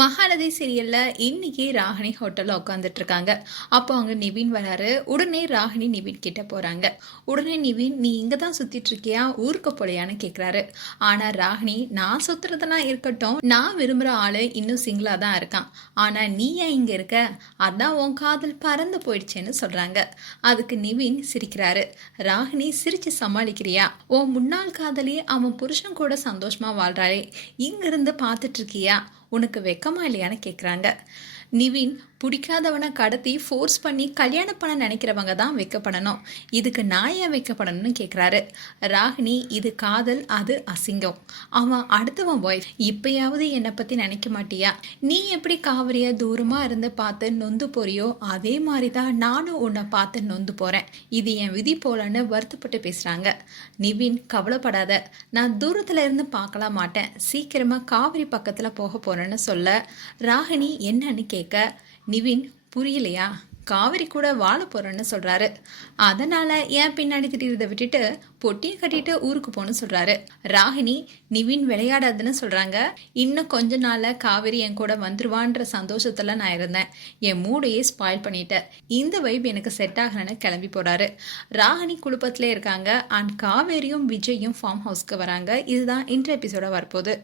மகாநதி சீரியல்ல இன்னைக்கு ராகினி ஹோட்டல்ல உட்காந்துட்டு இருக்காங்க. அப்போ அங்க நிவின் வராரு. உடனே ராகினி நிவின் கிட்ட போறாங்க. உடனே நிவின் நீ இங்க தான் சுத்திட்டு இருக்கியா? ஊருக்கு போலையான்னு கேக்குறாரு. ஆனா ராகினி நான் சுத்துறதெல்லாம் இருக்கட்டும். நான் விரும்புற ஆளு இன்னும் சிங்கிளா தான் இருக்கான். ஆனா நீ ஏன் இங்க இருக்க? அதான் உன் காதல் பறந்து போயிடுச்சேன்னு சொல்றாங்க. அதுக்கு நிவின் சிரிக்கிறாரு. ராகினி சிரிச்சு சமாளிக்கிறியா? உன் முன்னாள் காதலி அவன் புருஷன் கூட சந்தோஷமா வாழ்றாளே. இங்க இருந்து பார்த்துட்டு இருக்கியா? உனக்கு வெக்கமா இல்லையான்னு கேட்குறாங்க நிவின் பிடிக்காதவனை கடத்தி ஃபோர்ஸ் பண்ணி கல்யாணம் பண்ண நினைக்கிறவங்க தான் வைக்கப்படணும். இதுக்கு நான் ஏன் வைக்கப்படணும்னு கேட்குறாரு ராகினி இது காதல் அது அசிங்கம். அவன் அடுத்தவன் ஒய்ஃப் இப்பயாவது என்னை பற்றி நினைக்க மாட்டியா? நீ எப்படி காவிரியை தூரமாக இருந்து பார்த்து நொந்து போறியோ அதே மாதிரி தான் நானும் உன்னை பார்த்து நொந்து போகிறேன் இது என் விதி போலன்னு வருத்தப்பட்டு பேசுகிறாங்க நிவின் கவலைப்படாத. நான் தூரத்தில் இருந்து பார்க்கலாம் மாட்டேன். சீக்கிரமாக காவிரி பக்கத்தில் போக போகிறேன்னு சொல்ல. ராகினி என்னன்னு கேட்க நிவின் புரியலையா? காவிரி கூட வாழ போறேன்னு சொல்றாரு. அதனால ஏன் பின்னாடி திடீரதை விட்டுட்டு பொட்டியை கட்டிட்டு ஊருக்கு போன்னு சொல்றாரு. ராகினி நிவின் விளையாடாதுன்னு சொல்றாங்க. இன்னும் கொஞ்ச நாள்ல காவிரி என் கூட வந்துருவான்ற சந்தோஷத்துல நான் இருந்தேன். என் மூடையே ஸ்பாயில் பண்ணிட்டேன். இந்த வைப் எனக்கு செட் ஆகலன்னு கிளம்பி போறாரு. ராகினி குழுப்பத்திலே இருக்காங்க. அண்ட் காவேரியும் விஜயும் ஃபார்ம் ஹவுஸ்க்கு வராங்க. இதுதான் இன்ட்ர எபிசோட வரப்போகுது.